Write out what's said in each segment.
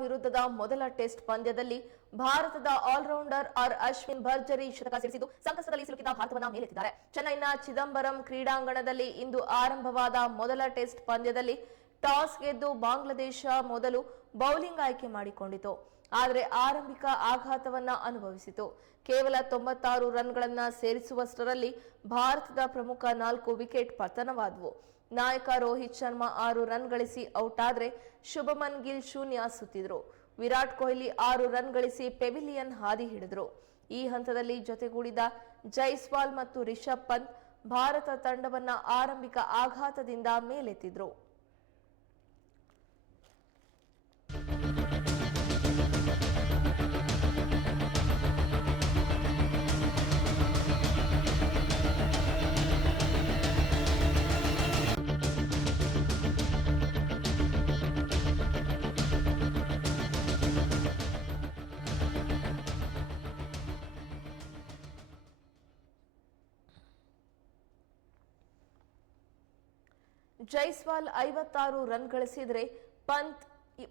ವಿರುದ್ಧದ ಮೊದಲ ಟೆಸ್ಟ್ ಪಂದ್ಯದಲ್ಲಿ ಭಾರತದ ಆಲ್ರೌಂಡರ್ ಆರ್ ಅಶ್ವಿನ್ ಭರ್ಜರಿ ಶತಕ ಸಿಡಿಸಿದ್ದು, ಸಂಕಷ್ಟದಲ್ಲಿ ಸಿಲುಕಿದ ಭಾರತವನ್ನ ಮೇಲೆತ್ತಿದ್ದಾರೆ. ಚೆನ್ನೈನ ಚಿದಂಬರಂ ಕ್ರೀಡಾಂಗಣದಲ್ಲಿ ಇಂದು ಆರಂಭವಾದ ಮೊದಲ ಟೆಸ್ಟ್ ಪಂದ್ಯದಲ್ಲಿ ಟಾಸ್ ಗೆದ್ದು ಬಾಂಗ್ಲಾದೇಶ ಮೊದಲು ಬೌಲಿಂಗ್ ಆಯ್ಕೆ ಮಾಡಿಕೊಂಡಿತು. ಆದರೆ ಆರಂಭಿಕ ಆಘಾತವನ್ನ ಅನುಭವಿಸಿತು. ಕೇವಲ ತೊಂಬತ್ತಾರು ರನ್ಗಳನ್ನ ಸೇರಿಸುವಷ್ಟರಲ್ಲಿ ಭಾರತದ ಪ್ರಮುಖ ನಾಲ್ಕು ವಿಕೆಟ್ ಪತನವಾದವು. ನಾಯಕ ರೋಹಿತ್ ಶರ್ಮಾ ಆರು ರನ್ ಗಳಿಸಿ ಔಟ್ ಆದ್ರೆ ಶುಭಮನ್ ಗಿಲ್ ಶೂನ್ಯ ಸುತ್ತಿದ್ರು. ವಿರಾಟ್ ಕೊಹ್ಲಿ ಆರು ರನ್ ಗಳಿಸಿ ಪೆವಿಲಿಯನ್ ಹಾದಿ ಹಿಡಿದ್ರು. ಈ ಹಂತದಲ್ಲಿ ಜೊತೆಗೂಡಿದ ಜೈಸ್ವಾಲ್ ಮತ್ತು ರಿಷಬ್ ಪಂತ್ ಭಾರತ ತಂಡವನ್ನ ಆರಂಭಿಕ ಆಘಾತದಿಂದ ಮೇಲೆತ್ತಿದ್ರು. ಜೈಸ್ವಾಲ್ ಐವತ್ತಾರು ರನ್ ಗಳಿಸಿದರೆ ಪಂತ್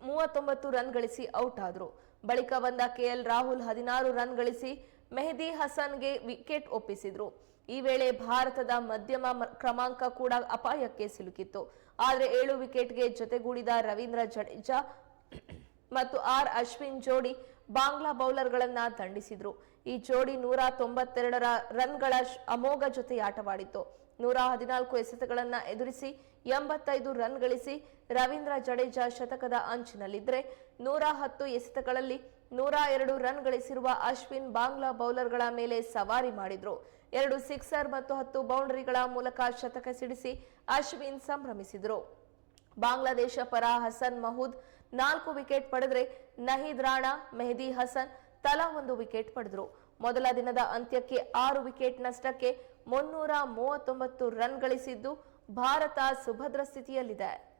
ಮೂವತ್ತೊಂಬತ್ತು ರನ್ ಗಳಿಸಿ ಔಟ್ ಆದ್ರು. ಬಳಿಕ ಬಂದ ಕೆಎಲ್ ರಾಹುಲ್ ಹದಿನಾರು ರನ್ ಗಳಿಸಿ ಮೆಹದಿ ಹಸನ್ಗೆ ವಿಕೆಟ್ ಒಪ್ಪಿಸಿದ್ರು. ಈ ವೇಳೆ ಭಾರತದ ಮಧ್ಯಮ ಕ್ರಮಾಂಕ ಕೂಡ ಅಪಾಯಕ್ಕೆ ಸಿಲುಕಿತ್ತು. ಆದರೆ ಏಳು ವಿಕೆಟ್ಗೆ ಜೊತೆಗೂಡಿದ ರವೀಂದ್ರ ಜಡೇಜಾ ಮತ್ತು ಆರ್ ಅಶ್ವಿನ್ ಜೋಡಿ ಬಾಂಗ್ಲಾ ಬೌಲರ್ಗಳನ್ನ ದಂಡಿಸಿದ್ರು. ಈ ಜೋಡಿ ನೂರ ತೊಂಬತ್ತೆರಡರ ರನ್ಗಳ ಅಮೋಘ ಅಮೋಘ ಜೊತೆಯಾಟವಾಡಿತ್ತು ನೂರ ಹದಿನಾಲ್ಕು ಎಸೆತಗಳನ್ನ ಎದುರಿಸಿ ಎಂಬತ್ತೈದು ರನ್ ಗಳಿಸಿ ರವೀಂದ್ರ ಜಡೇಜಾ ಶತಕದ ಅಂಚಿನಲ್ಲಿದ್ದರೆ ನೂರ ಹತ್ತು ಎಸೆತಗಳಲ್ಲಿ ನೂರ ಎರಡು ರನ್ ಗಳಿಸಿರುವ ಅಶ್ವಿನ್ ಬಾಂಗ್ಲಾ ಬೌಲರ್ಗಳ ಮೇಲೆ ಸವಾರಿ ಮಾಡಿದ್ರು. ಎರಡು ಸಿಕ್ಸರ್ ಮತ್ತು ಹತ್ತು ಬೌಂಡರಿಗಳ ಮೂಲಕ ಶತಕ ಸಿಡಿಸಿ ಅಶ್ವಿನ್ ಸಂಭ್ರಮಿಸಿದ್ರು. ಬಾಂಗ್ಲಾದೇಶ ಪರ ಹಸನ್ ಮಹೂದ್ ನಾಲ್ಕು ವಿಕೆಟ್ ಪಡೆದ್ರೆ ನಹೀದ್ ರಾಣಾ, ಮೆಹದಿ ಹಸನ್ ತಲಾ ಒಂದು ವಿಕೆಟ್ ಪಡೆದ್ರು. ಮೊದಲ ದಿನದ ಅಂತ್ಯಕ್ಕೆ ಆರು ವಿಕೆಟ್ ನಷ್ಟಕ್ಕೆ ಮುನ್ನೂರ ಮೂವತ್ತೊಂಬತ್ತು ರನ್ ಗಳಿಸಿದ್ದು ಭಾರತ ಸುಭದ್ರ ಸ್ಥಿತಿಯಲ್ಲಿದೆ.